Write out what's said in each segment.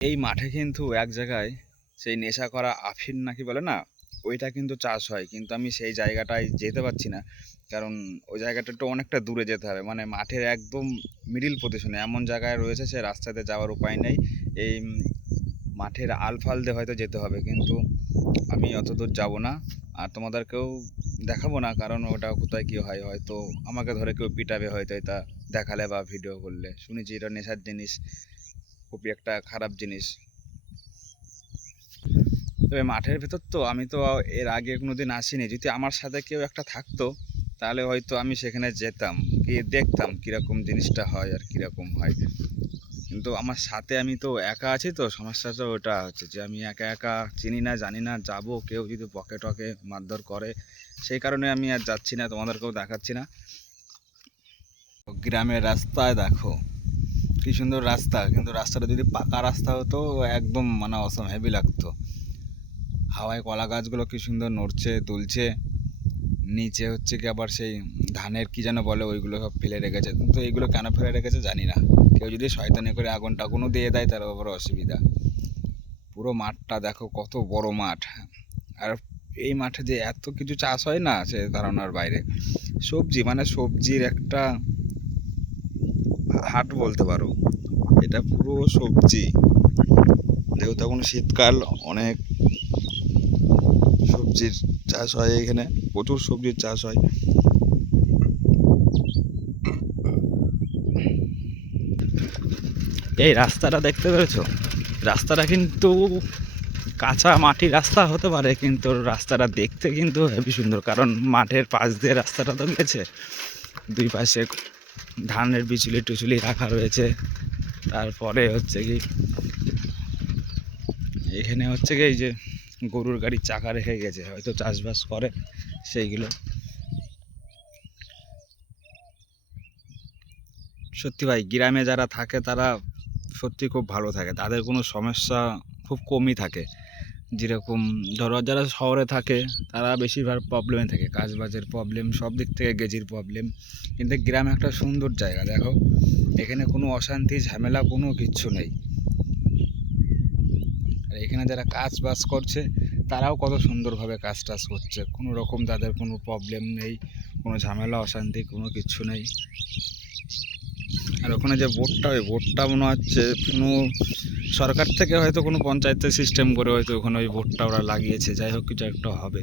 এই মাঠে কিন্তু এক জায়গায় সেই নেশা করা আফিম নাকি বলে না, ওইটা কিন্তু চাষ হয়, কিন্তু আমি সেই জায়গাটায় যেতে পারছি না। কারণ ওই জায়গাটা একটু অনেকটা দূরে যেতে হবে, মানে মাঠের একদম মিডিল পজিশনে এমন জায়গায় রয়েছে, সে রাস্তাতে যাওয়ার উপায় নেই। এই মাঠের আলফাল দিয়ে হয়তো যেতে হবে, কিন্তু আমি অত দূর যাবো না। আর তোমাদেরকেও দেখাবো না, কারণ ওটা কোথায় কী হয়, হয়তো আমাকে ধরে কেউ পিটাবে হয়তো এটা দেখালে বা ভিডিও করলে। শুনেছি এটা নেশার জিনিস, খুবই একটা খারাপ জিনিস। তবে মাঠের ভেতর তো আমি তো এর আগে কোনোদিন আসিনি। যদি আমার সাথে কেউ একটা থাকতো, তাহলে হয়তো আমি সেখানে যেতাম, গিয়ে দেখতাম কীরকম জিনিসটা হয় আর কীরকম হয়। কিন্তু আমার সাথে আমি তো একা আছি, তো সমস্যাটা ওটা হচ্ছে যে আমি একা একা চিনি না জানি না, যাবো কেউ যদি বকে টকে মারধর করে, সেই কারণে আমি আর যাচ্ছি না, তোমাদেরকেও দেখাচ্ছি না। গ্রামের রাস্তায় দেখো কি সুন্দর রাস্তা, কিন্তু রাস্তাটা যদি পাকা রাস্তা হতো একদম মানে অসম হেভি লাগতো। হাওয়ায় কলা গাছগুলো কি সুন্দর নড়ছে দুলছে, নিচে হচ্ছে কি আবার সেই ধানের কি যেন বলে ওইগুলো সব ফেলে রেখেছে, কিন্তু এইগুলো কেন ফেলে রেখেছে জানি না। কেউ যদি শয়তানি করে আগুন টাগুনও দিয়ে দেয় তার আবার অসুবিধা। পুরো মাঠটা দেখো কত বড় মাঠ। আর এই মাঠে যে এত কিছু চাষ হয় না, সে ধারণার বাইরে। সবজি মানে সবজির একটা হাট বলতে পারো, এটা পুরো সবজি। যেহেতু এখন শীতকাল, অনেক সবজির চাষ হয় এখানে, প্রচুর সবজির চাষ হয়। এই রাস্তাটা দেখতে পেরেছো? রাস্তাটা কিন্তু কাঁচা মাটির রাস্তা হতে পারে, কিন্তু রাস্তাটা দেখতে কিন্তু হেবি সুন্দর, কারণ মাঠের পাশ দিয়ে রাস্তাটা তো গেছে। দুই পাশে ধানের বিচুলি টুচুলি রাখা রয়েছে। তারপরে হচ্ছে কি এখানে হচ্ছে কি এই যে গরুর গাড়ির চাকা রেখে গেছে, হয়তো চাষবাস করে সেইগুলো। সত্যি ভাই, গ্রামে যারা থাকে তারা সত্যি খুব ভালো থাকে, তাদের কোনো সমস্যা খুব কমই থাকে। যেরকম ধরো যারা শহরে থাকে তারা বেশিরভাগ প্রবলেমে থাকে, কাজবাজের প্রবলেম, সব দিক থেকে গেজির প্রবলেম। কিন্তু গ্রামে একটা সুন্দর জায়গা দেখো, এখানে কোনো অশান্তি ঝামেলা কোনো কিচ্ছু নেই। আর এখানে যারা কাজ বাজ করছে তারাও কত সুন্দরভাবে কাজ টাজ করছে, কোনো রকম তাদের কোনো প্রবলেম নেই, কোনো ঝামেলা অশান্তি কোনো কিচ্ছু নেই। আর ওখানে যে বোর্ডটা, ওই বোর্ডটা মনে হচ্ছে কোনো সরকার থেকে হয়তো কোনো পঞ্চায়েতের সিস্টেম করে হয়তো ওখানে ওই বোর্ডটা ওরা লাগিয়েছে, যাই হোক কিছু একটা হবে।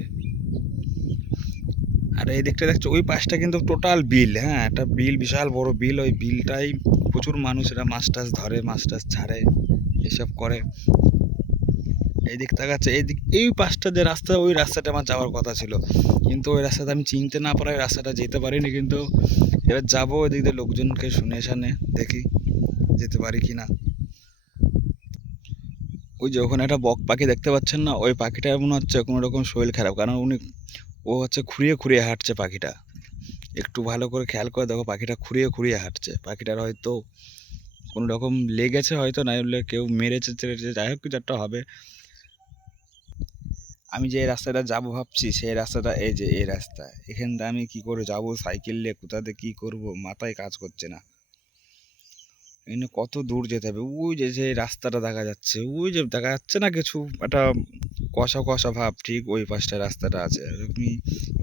আর এই দিকটা দেখছো, ওই পাশটা কিন্তু টোটাল বিল, হ্যাঁ একটা বিল, বিশাল বড় বিল। ওই বিলটাই প্রচুর মানুষেরা মাছ টাছ ধরে, মাছ টাছ ছাড়ে, এসব করে। এই দিক তাকাচ্ছে, এই দিক এই পাশটা যে রাস্তা, ওই রাস্তাটা আমার যাওয়ার কথা ছিল, কিন্তু ওই রাস্তাটা আমি চিনতে না পারায় রাস্তাটা যেতে পারিনি। কিন্তু এবার যাবো ওই দিক দিয়ে, লোকজনকে শুনে শানে দেখি যেতে পারি কি না। ওই যে ওখানে একটা বক পাখি দেখতে পাচ্ছেন না, ওই পাখিটার মনে হচ্ছে কোনো রকম শরীর খারাপ, কারণ উনি ও হচ্ছে খুঁড়িয়ে খুঁড়িয়ে হাঁটছে পাখিটা। একটু ভালো করে খেয়াল করে দেখো, পাখিটা খুঁড়িয়ে খুঁড়িয়ে হাঁটছে। পাখিটার হয়তো কোনো রকম লেগেছে হয়তো, না হলে কেউ মেরেছে টেরেছে, যাই হোক কিছু একটা হবে। আমি যে রাস্তাটা যাবো ভাবছি, সেই রাস্তাটা এই যে এই রাস্তা, এখানটা আমি কি করে যাব, সাইকেল নিয়ে কোথাতে কি করব মাথায় কাজ করছে না। এখানে কত দূর যেতে হবে, ওই যে যে রাস্তাটা দেখা যাচ্ছে, ওই যে দেখা যাচ্ছে না কিছু একটা কষা কষা ভাব, ঠিক ওই পাশটা রাস্তাটা আছে। আর আমি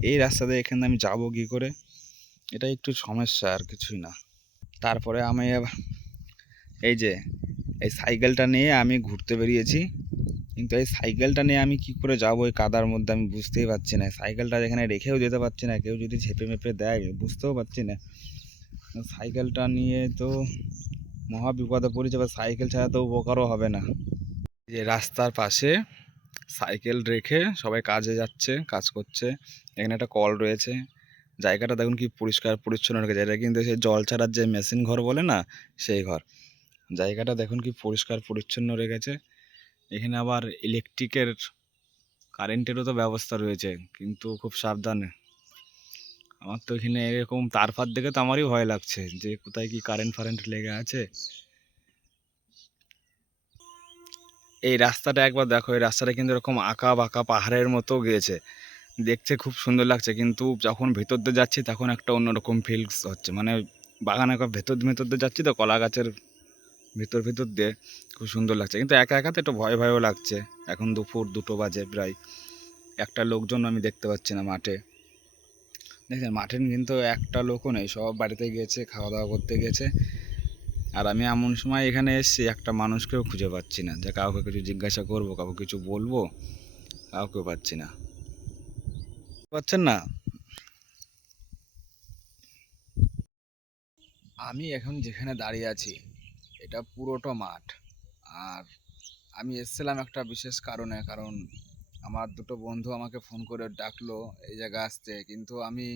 এই রাস্তাতে এখানে আমি যাব কি করে, এটা একটু সমস্যা আর কিছুই না। তারপরে আমি এই যে এই সাইকেলটা নিয়ে আমি ঘুরতে বেরিয়েছি, কিন্তু এই সাইকেলটা নিয়ে আমি কি করে যাবো ওই কাদার মধ্যে, আমি বুঝতেই পারছি না। সাইকেলটা যেখানে রেখেও যেতে পারছি না, কেউ যদি ঝেপে মেপে দেয় বুঝতেও পারছি না। সাইকেলটা নিয়ে তো মহা বিপদে পড়ে যাবে, সাইকেল ছাড়া তো উপকারও হবে না। যে রাস্তার পাশে সাইকেল রেখে সবাই কাজে যাচ্ছে, কাজ করছে। এখানে একটা কল রয়েছে, জায়গাটা দেখুন কি পরিষ্কার পরিচ্ছন্ন রেখেছে। এটা কিন্তু সেই জল ছাড়ার যে মেশিন ঘর বলে না, সেই ঘর। জায়গাটা দেখুন কি পরিষ্কার পরিচ্ছন্ন রেখেছে। এখানে আবার ইলেকট্রিকের, কারেন্টেরও তো ব্যবস্থা রয়েছে, কিন্তু খুব সাবধানে। আমার তো এখানে এরকম তার ফার দেখে তো আমারই ভয় লাগছে যে কোথায় কি কারেন্ট ফারেন্ট লেগে আছে। এই রাস্তাটা একবার দেখো, এই রাস্তাটা কিন্তু এরকম আঁকা বাঁকা পাহাড়ের মতো গিয়েছে, দেখতে খুব সুন্দর লাগছে। কিন্তু যখন ভেতর দিয়ে যাচ্ছি তখন একটা অন্যরকম ফিলস হচ্ছে, মানে বাগানে ভেতর ভেতর দিয়ে যাচ্ছি তো, কলা গাছের ভিতর ভিতর দিয়ে খুব সুন্দর লাগছে, কিন্তু একা একা তো একটু ভয় ভয়ও লাগছে। এখন দুপুর 2টো বাজে প্রায়, একটা লোকজন আমি দেখতে পাচ্ছি না মাঠে। দেখছেন মাঠে কিন্তু একটা লোকও নেই, সব বাড়িতে গিয়েছে, খাওয়া দাওয়া করতে গেছে। আর আমি এমন সময় এখানে এসেছি, একটা মানুষকেও খুঁজে পাচ্ছি না, যে কাউকে কিছু জিজ্ঞাসা করব, কাউকে কিছু বলবো, কাউকে পাচ্ছি না। পাচ্ছেন না? আমি এখন যেখানে দাঁড়িয়ে আছি এটা পুরোটা মাঠ। আর আমি এসেছিলাম একটা বিশেষ কারণে, কারণ আমার দুটো বন্ধু আমাকে ফোন করে ডাকলো এই জায়গা আসতে, কিন্তু আমি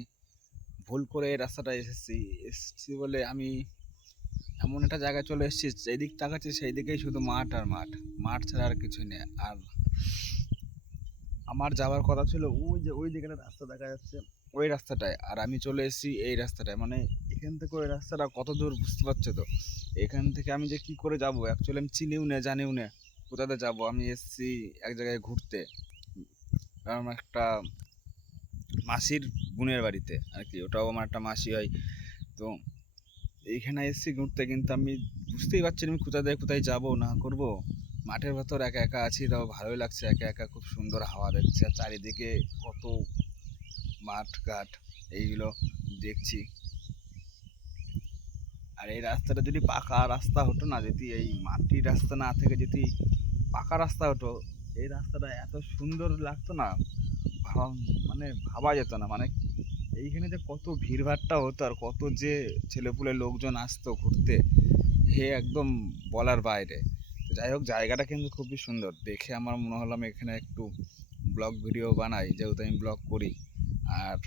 ভুল করে এই রাস্তাটা এসেছি বলে আমি এমন একটা জায়গায় চলে এসেছি, যেই দিক তাকাচ্ছি সেই দিকেই শুধু মাঠ আর মাঠ, মাঠ ছাড়া আর কিছুই নেই। আর আমার যাওয়ার কথা ছিল ওই যে ওই দিকে একটা রাস্তা দেখা যাচ্ছে, ওই রাস্তাটায়, আর আমি চলে এসেছি এই রাস্তাটায়। মানে এখান থেকে ওই রাস্তাটা কত দূর বুঝতে পারছো তো? এখান থেকে আমি যে কি করে যাবো অ্যাকচুয়ালি আমি চিনিও না জানিও না কোথাতে যাবো। আমি এসেছি এক জায়গায় ঘুরতে, কারণ একটা মাসির বোনের বাড়িতে আর কি, ওটাও আমার একটা মাসি হয়। তো এইখানে এসেছি ঘুরতে, কিন্তু আমি বুঝতেই পারছি না আমি কোথা দিয়ে কোথায় যাবো না করব। মাঠের ভেতর একা একা আছি, তাও ভালোই লাগছে একা একা, খুব সুন্দর হাওয়া দেখছি, আর চারিদিকে কত মাঠ ঘাট এইগুলো দেখছি। আর এই রাস্তাটা যদি পাকা রাস্তা হতো না, যদি এই মাটির রাস্তা না থেকে যদি পাকা রাস্তা হতো, এই রাস্তাটা এত সুন্দর লাগতো না, মানে ভাবা যেত না। মানে এইখানে যে কত ভিড়ভাট্টা হতো, আর কত যে ছেলেপুলে লোকজন আসতো ঘুরতে, হে একদম বলার বাইরে। তো যাই হোক, জায়গাটা কিন্তু খুবই সুন্দর দেখে আমার মনে হলো আমি এখানে একটু ব্লগ ভিডিও বানাই, যেহেতু আমি ব্লগ করি। আর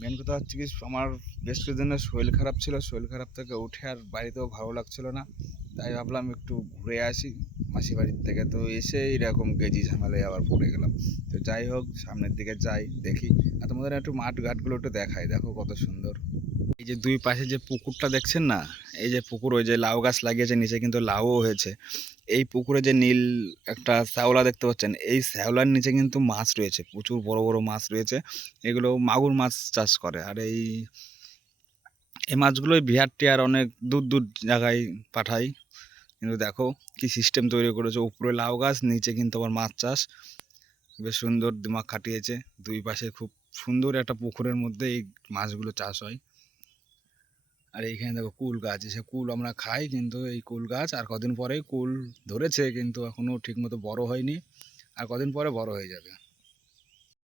মেন কথা হচ্ছে কি, আমার বেশ কিছুদিনের শরীর খারাপ ছিল, শরীর খারাপ থেকে উঠে আর বাড়িতেও ভালো লাগছিল না, তাই ভাবলাম একটু ঘুরে আসি মাসি বাড়ির থেকে। তো এসে এরকম গেজি ঝামেলায় আবার পড়ে গেলাম। তো যাই হোক, সামনের দিকে যাই দেখি। আর তোমাদের একটু মাঠ ঘাটগুলো একটু দেখাই, দেখো কত সুন্দর। এই যে দুই পাশে যে পুকুরটা দেখছেন না, এই যে পুকুর, ওই যে লাউ গাছ লাগিয়েছে নিচে, কিন্তু লাউও হয়েছে। এই পুকুরে যে নীল একটা শ্যাওলা দেখতে পাচ্ছেন, এই শ্যাওলার নিচে কিন্তু মাছ রয়েছে, প্রচুর বড় বড় মাছ রয়েছে। এগুলো মাগুর মাছ চাষ করে। আর এই এই মাছগুলোই বিহার টিহার অনেক দূর দূর জায়গায় পাঠায়। কিন্তু দেখো কি সিস্টেম তৈরি করেছে, উপরে লাউ গাছ, নিচে কিন্তু আবার মাছ চাষ। বেশ সুন্দর দিমাগ খাটিয়েছে। দুই পাশে খুব সুন্দর একটা পুকুরের মধ্যে এই মাছগুলো চাষ হয়। আর এইখানে দেখো কুল গাছ, এসে কুল আমরা খাই, কিন্তু এই কুল গাছ আর কদিন পরেই কুল ধরেছে, কিন্তু এখনো ঠিক মতো বড় হয়নি, আর কদিন পরে বড় হয়ে যাবে।